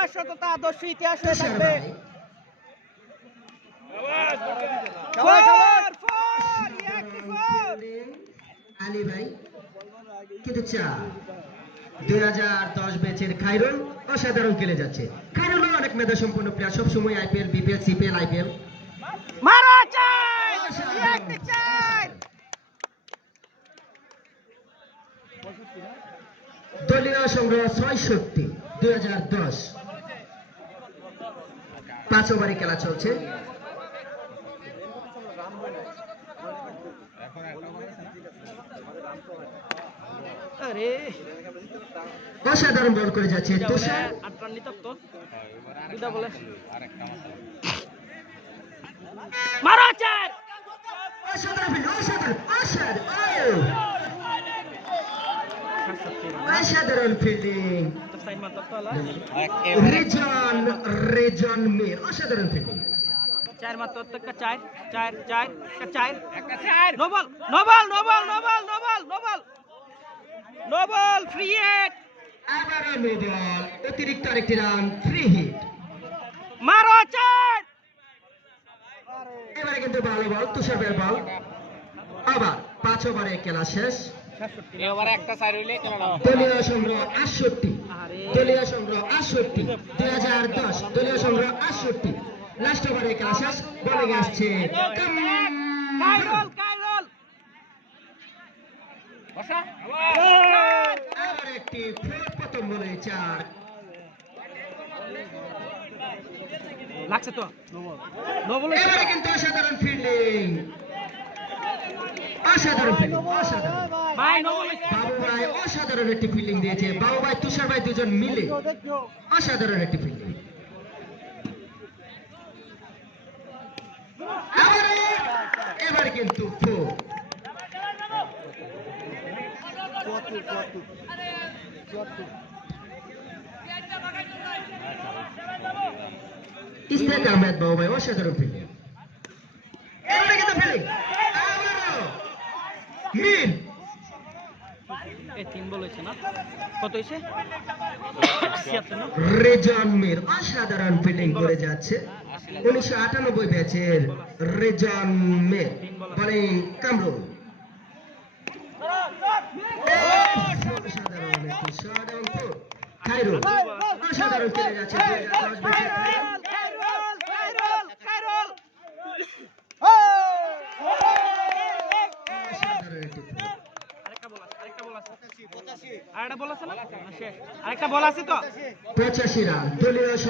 সবার সততা আদর্শ ইতিহাস হয়ে থাকবে। আলী ভাই কিন্তু চার দুই হাজার দশ ব্যাচের খাইরুল অসাধারণ খেলে যাচ্ছে। খাইরুল অনেক মেধা সম্পন্ন প্লেয়ার সবসময় আইপিএল বিপিএল সিপিএল আইপিএল। মারা চাই! একটি চাই! দলীয় সংগ্রহ ছয়ষট্টি দুই হাজার দশ। পাঁচ ওভারে খেলা চলছে। অসাধারণ বল করে যাচ্ছে তুষার। মারা অসাধারণ অসাধারণ অসাধারণ। অসাধারণ ফিল্ডিং রেজন রেজন মির অসাধারণ ফিল্ডিং চার মাত্র একটা চার চার চার একটা চার। একটা চার। No ball no ball no ball no ball no ball no ball no ball free hit আবারও অতিরিক্ত আরেকটি রান থ্রি হিট মারো চার। এবারে কিন্তু ভালো বল তুষারের বল আবার পাঁচ ওভারে খেলা শেষ। এবারে একটা সাইড হইলে কেন দলীয় সংগ্রহ আটষট্টি। দলীয় সংগ্রহ আটষট্টি দুই হাজার দশ দলীয় সংগ্রহ আটষট্টি। লাস্ট ওভারে খেলা শেষ বলে আবার একটি প্রথম বলে চার। লাগছে তো? নোবল কিন্তু অসাধারণ ফিল্ডিং অসাধারণ ফিল্ডিং অসাধারণ। বাবু ভাই অসাধারণ একটি ফিল্ডিং দিয়েছে। বাবু ভাই তুষার ভাই দুজন মিলে অসাধারণ একটি ফিল্ডিং এবার কিন্তু four। ইস্তেক আহমেদ বাবু ভাই অসাধারণ ফিল্ডিং এবারে কিন্তু ফিল্ডিং তিন বল হয়েছে না? কত হয়েছে? রেজন মির অসাধারণ ফিল্ডিং করে যাচ্ছে। উনিশশো আটানব্বই ব্যাচের রেজন মির বলিং কামরুল। অসাধারণ একটি শট এবং অসাধারণ খেলে যাচ্ছে দুই হাজার দশ ব্যাচের খাইরুল। কাইরল কাইরল কাইরল অসাধারণ একটি four। আরেকটা বল আছে আরেকটা বল আছে আরেকটা বল আছে না না, শেষ আরেকটা বল আছে তো?